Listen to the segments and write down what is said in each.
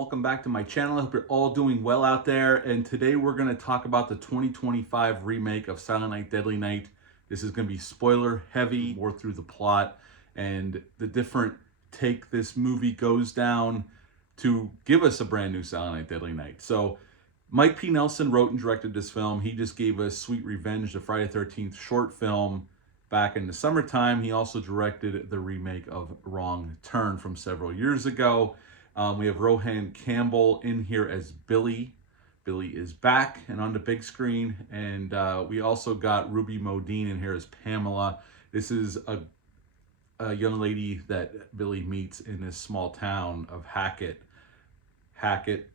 welcome back to my channel. I hope you're all doing well out there. And today we're going to talk about the 2025 remake of Silent Night, Deadly Night. This is going to be spoiler heavy, more through the plot and the different take this movie goes down to give us a brand new Silent Night, Deadly Night. So Mike P. Nelson wrote and directed this film. He just gave us Sweet Revenge, the Friday the 13th short film back in the summertime. He also directed the remake of Wrong Turn from several years ago. We have Rohan Campbell in here as Billy. Billy is back and on the big screen. And we also got Ruby Modine in here as Pamela. This is a young lady that Billy meets in this small town of Hackett. Hackett,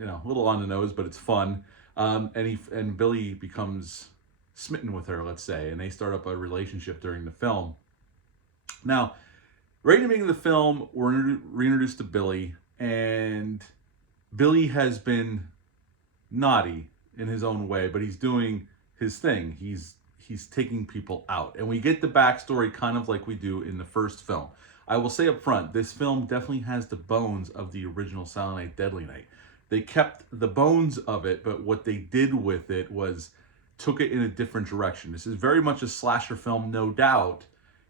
a little on the nose, but it's fun. And Billy becomes smitten with her, let's say, and they start up a relationship during the film. Now, right in the beginning of the film, we're reintroduced to Billy, and Billy has been naughty in his own way, but he's doing his thing. He's taking people out, and we get the backstory kind of like we do in the first film. I will say up front, this film definitely has the bones of the original Silent Night, Deadly Night. They kept the bones of it, but what they did with it was took it in a different direction. This is very much a slasher film, no doubt.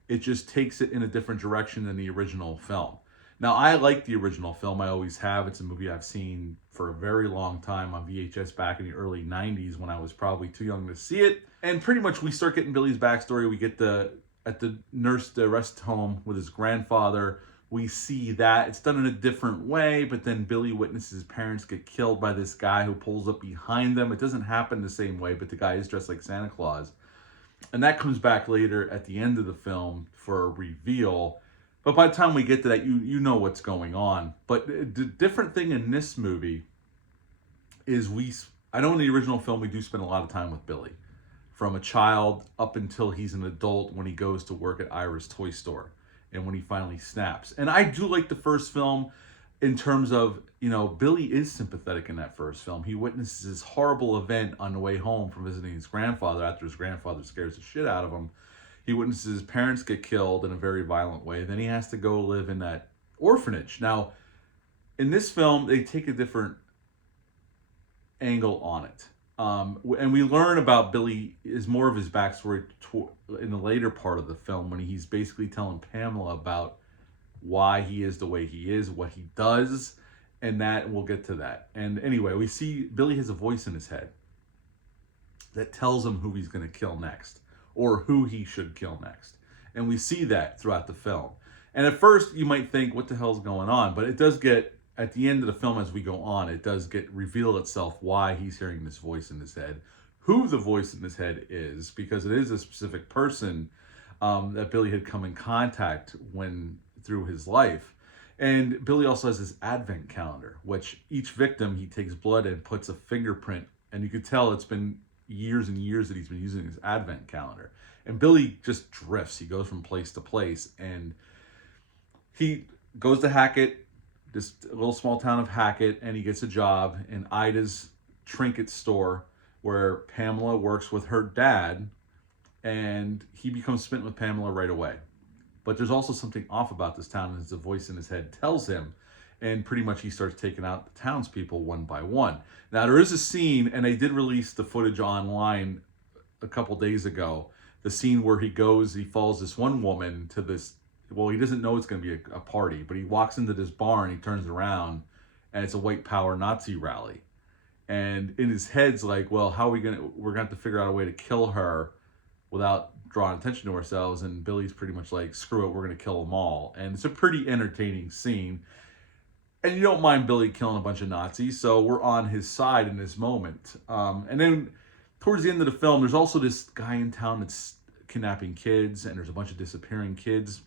It just takes it in a different direction than the original film. Now, I like the original film. I always have. It's a movie I've seen for a very long time on VHS back in the early 90s when I was probably too young to see it. And pretty much we start getting Billy's backstory. We get at the rest home with his grandfather. We see that. It's done in a different way, but then Billy witnesses his parents get killed by this guy who pulls up behind them. It doesn't happen the same way, but the guy is dressed like Santa Claus. And that comes back later at the end of the film for a reveal. But by the time we get to that, you know what's going on. But the different thing in this movie is I know in the original film we do spend a lot of time with Billy. From a child up until he's an adult when he goes to work at Ira's toy store. And when he finally snaps. And I do like the first film in terms of, Billy is sympathetic in that first film. He witnesses this horrible event on the way home from visiting his grandfather after his grandfather scares the shit out of him. He witnesses his parents get killed in a very violent way. Then he has to go live in that orphanage. Now, in this film, they take a different angle on it. And we learn about Billy is more of his backstory in the later part of the film when he's basically telling Pamela about why he is the way he is, what he does, and we'll get to that. And anyway, we see Billy has a voice in his head that tells him who he's going to kill next or who he should kill next. And we see that throughout the film. And at first you might think, what the hell's going on? But it does get, at the end of the film as we go on, it does get reveal itself why he's hearing this voice in his head, who the voice in his head is, because it is a specific person that Billy had come in contact through his life. And Billy also has this advent calendar, which each victim he takes blood and puts a fingerprint, and you could tell it's been years and years that he's been using this advent calendar. And Billy just drifts. He goes from place to place, and he goes to Hackett, this little small town of Hackett, and he gets a job in Ida's trinket store where Pamela works with her dad, and he becomes smitten with Pamela right away. But there's also something off about this town, as the voice in his head tells him, and pretty much he starts taking out the townspeople one by one. Now, there is a scene, and they did release the footage online a couple days ago, the scene where he follows this one woman to this, well, he doesn't know it's going to be a party, but he walks into this bar and he turns around and it's a white power Nazi rally. And in his head's like, well, we're going to have to figure out a way to kill her without drawing attention to ourselves. And Billy's pretty much like, screw it, we're going to kill them all. And it's a pretty entertaining scene. And you don't mind Billy killing a bunch of Nazis, so we're on his side in this moment. And then towards the end of the film, there's also this guy in town that's kidnapping kids, and there's a bunch of disappearing kids.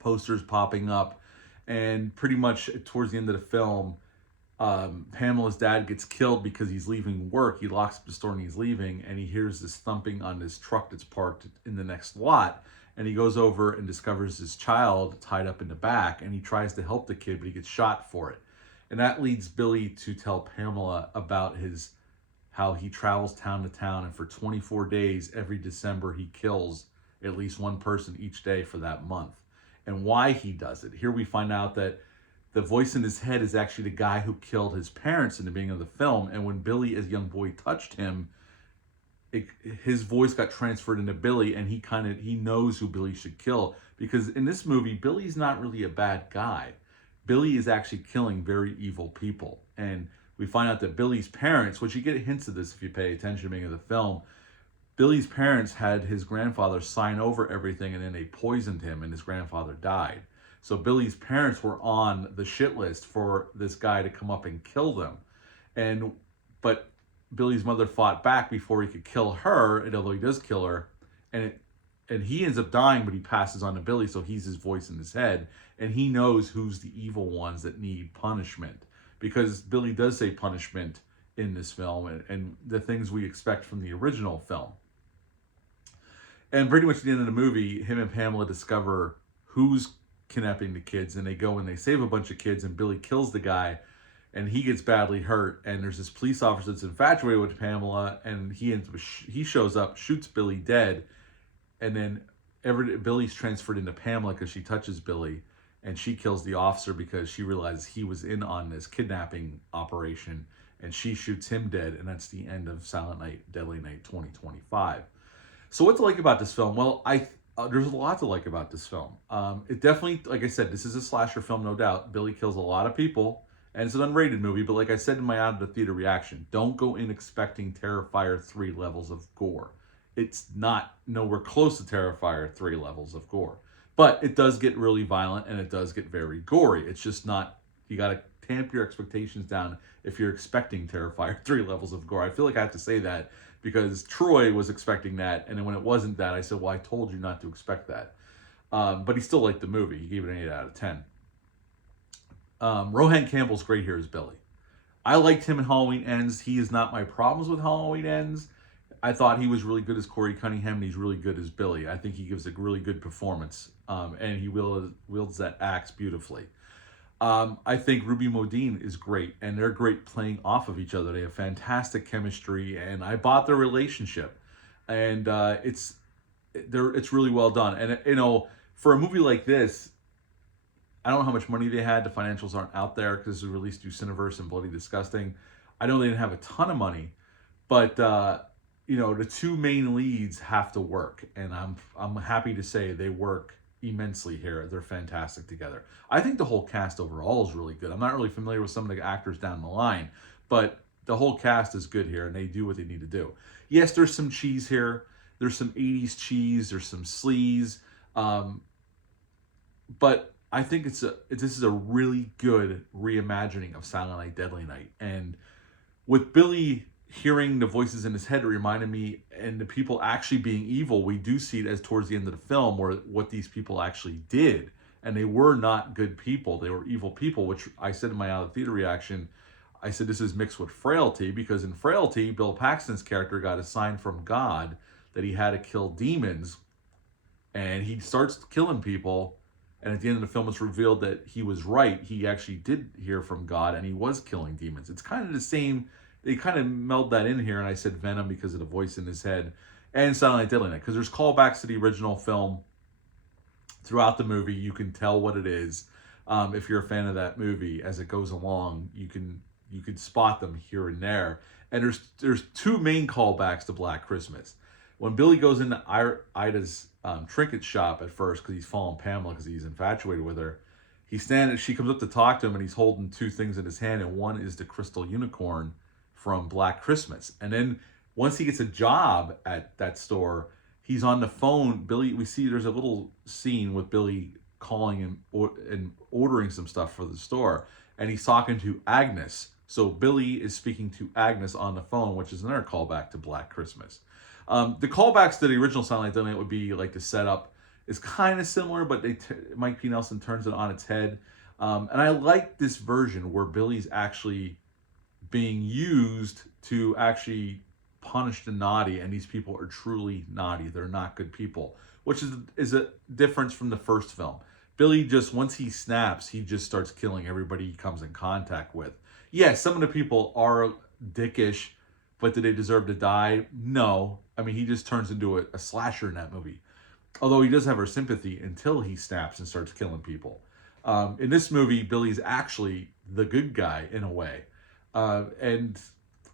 Posters popping up, and pretty much towards the end of the film, Pamela's dad gets killed because he's leaving work. He locks up the store and he's leaving, and he hears this thumping on this truck that's parked in the next lot, and he goes over and discovers his child tied up in the back, and he tries to help the kid, but he gets shot for it. And that leads Billy to tell Pamela about how he travels town to town, and for 24 days every December he kills at least one person each day for that month. And why he does it. Here we find out that the voice in his head is actually the guy who killed his parents in the beginning of the film. And when Billy, as a young boy, touched him, his voice got transferred into Billy, and he knows who Billy should kill, because in this movie Billy's not really a bad guy. Billy is actually killing very evil people, and we find out that Billy's parents, which you get hints of this if you pay attention to the beginning of the film, Billy's parents had his grandfather sign over everything, and then they poisoned him, and his grandfather died. So Billy's parents were on the shit list for this guy to come up and kill them, and but Billy's mother fought back before he could kill her, and although he does kill her, and he ends up dying, but he passes on to Billy, so he's his voice in his head, and he knows who's the evil ones that need punishment, because Billy does say punishment in this film, and the things we expect from the original film. And pretty much at the end of the movie, him and Pamela discover who's kidnapping the kids, and they go and they save a bunch of kids, and Billy kills the guy, and he gets badly hurt, and there's this police officer that's infatuated with Pamela, and he shows up, shoots Billy dead, and then Billy's transferred into Pamela because she touches Billy, and she kills the officer because she realizes he was in on this kidnapping operation, and she shoots him dead, and that's the end of Silent Night, Deadly Night 2025. So what to like about this film? Well, there's a lot to like about this film. It definitely, like I said, this is a slasher film, no doubt. Billy kills a lot of people, and it's an unrated movie, but like I said in my out of the theater reaction, don't go in expecting Terrifier 3 levels of gore. It's not nowhere close to Terrifier 3 levels of gore. But it does get really violent, and it does get very gory. It's just not, you got to tamp your expectations down if you're expecting Terrifier 3 levels of gore. I feel like I have to say that because Troy was expecting that, and then when it wasn't that, I said, well, I told you not to expect that. But he still liked the movie. He gave it an 8 out of 10. Rohan Campbell's great here as Billy. I liked him in Halloween Ends. He is not my problems with Halloween Ends. I thought he was really good as Corey Cunningham, and he's really good as Billy. I think he gives a really good performance, and he wields that axe beautifully. I think Ruby Modine is great, and they're great playing off of each other. They have fantastic chemistry, and I bought their relationship, and it's really well done. And for a movie like this, I don't know how much money they had. The financials aren't out there because it was released through Cineverse and Bloody Disgusting. I know they didn't have a ton of money, but the two main leads have to work, and I'm happy to say they work immensely here. They're fantastic together. I think the whole cast overall is really good. I'm not really familiar with some of the actors down the line, but the whole cast is good here, and they do what they need to do. Yes, there's some cheese here. There's some 80s cheese. There's some sleaze. But I think this is a really good reimagining of Silent Night, Deadly Night. And with Billy hearing the voices in his head, it reminded me, and the people actually being evil, we do see it as towards the end of the film where what these people actually did. And they were not good people. They were evil people, which I said in my out of theater reaction, I said this is mixed with Frailty, because in Frailty, Bill Paxton's character got a sign from God that he had to kill demons, and he starts killing people, and at the end of the film it's revealed that he was right. He actually did hear from God, and he was killing demons. It's kind of the same. They kind of meld that in here, and I said Venom because of the voice in his head, and Silent Night, Deadly Night, because there's callbacks to the original film throughout the movie. You can tell what it is. If you're a fan of that movie, as it goes along, you can spot them here and there. And there's two main callbacks to Black Christmas. When Billy goes into Ida's trinket shop at first, because he's following Pamela because he's infatuated with her, she comes up to talk to him, and he's holding two things in his hand, and one is the crystal unicorn from Black Christmas. And then once he gets a job at that store, he's on the phone. We see there's a little scene with Billy calling and ordering some stuff for the store, and he's talking to Agnes. So Billy is speaking to Agnes on the phone, which is another callback to Black Christmas. The callbacks to the original Silent Night, Deadly Night would be like the setup is kind of similar, but Mike P. Nelson turns it on its head. And I like this version where Billy's actually being used to actually punish the naughty, and these people are truly naughty. They're not good people, which is a difference from the first film. Billy once he snaps, he just starts killing everybody he comes in contact with. Yes, some of the people are dickish, but do they deserve to die? No. I mean, he just turns into a slasher in that movie. Although he does have our sympathy until he snaps and starts killing people. In this movie, Billy's actually the good guy in a way. And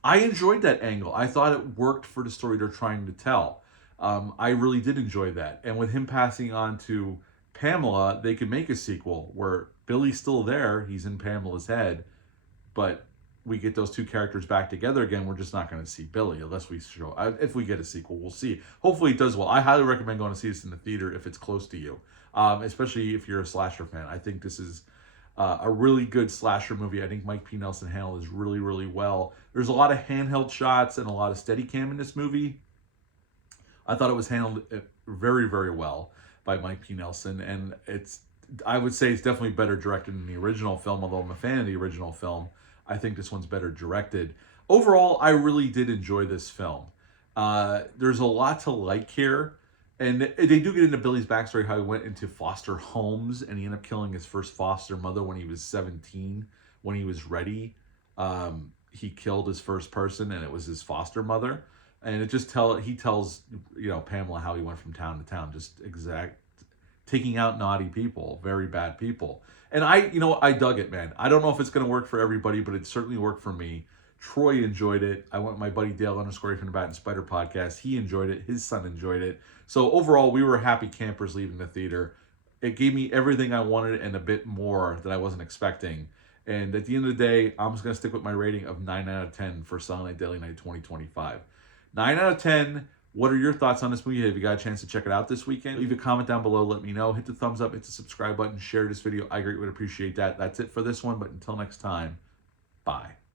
I enjoyed that angle. I thought it worked for the story they're trying to tell. I really did enjoy that. And with him passing on to Pamela, they could make a sequel where Billy's still there. He's in Pamela's head, but we get those two characters back together again. We're just not going to see Billy unless we show. If we get a sequel, we'll see. Hopefully, it does well. I highly recommend going to see this in the theater if it's close to you, especially if you're a slasher fan. I think this is a really good slasher movie. I think Mike P. Nelson handled this really, really well. There's a lot of handheld shots and a lot of Steadicam in this movie. I thought it was handled very, very well by Mike P. Nelson, and I would say it's definitely better directed than the original film, although I'm a fan of the original film. I think this one's better directed. Overall, I really did enjoy this film. There's a lot to like here. And they do get into Billy's backstory, how he went into foster homes and he ended up killing his first foster mother when he was 17. When he was ready, he killed his first person, and it was his foster mother. And he tells Pamela how he went from town to town, just taking out naughty people, very bad people. And I dug it, man. I don't know if it's going to work for everybody, but it certainly worked for me. Troy enjoyed it. I went with my buddy Dale _ from the Bat and Spider podcast. He enjoyed it. His son enjoyed it. So overall, we were happy campers leaving the theater. It gave me everything I wanted and a bit more that I wasn't expecting. And at the end of the day, I'm just going to stick with my rating of 9 out of 10 for Silent Night Deadly Night 2025. 9 out of 10. What are your thoughts on this movie? Have you got a chance to check it out this weekend? Leave a comment down below. Let me know. Hit the thumbs up. Hit the subscribe button. Share this video. I greatly would appreciate that. That's it for this one. But until next time, bye.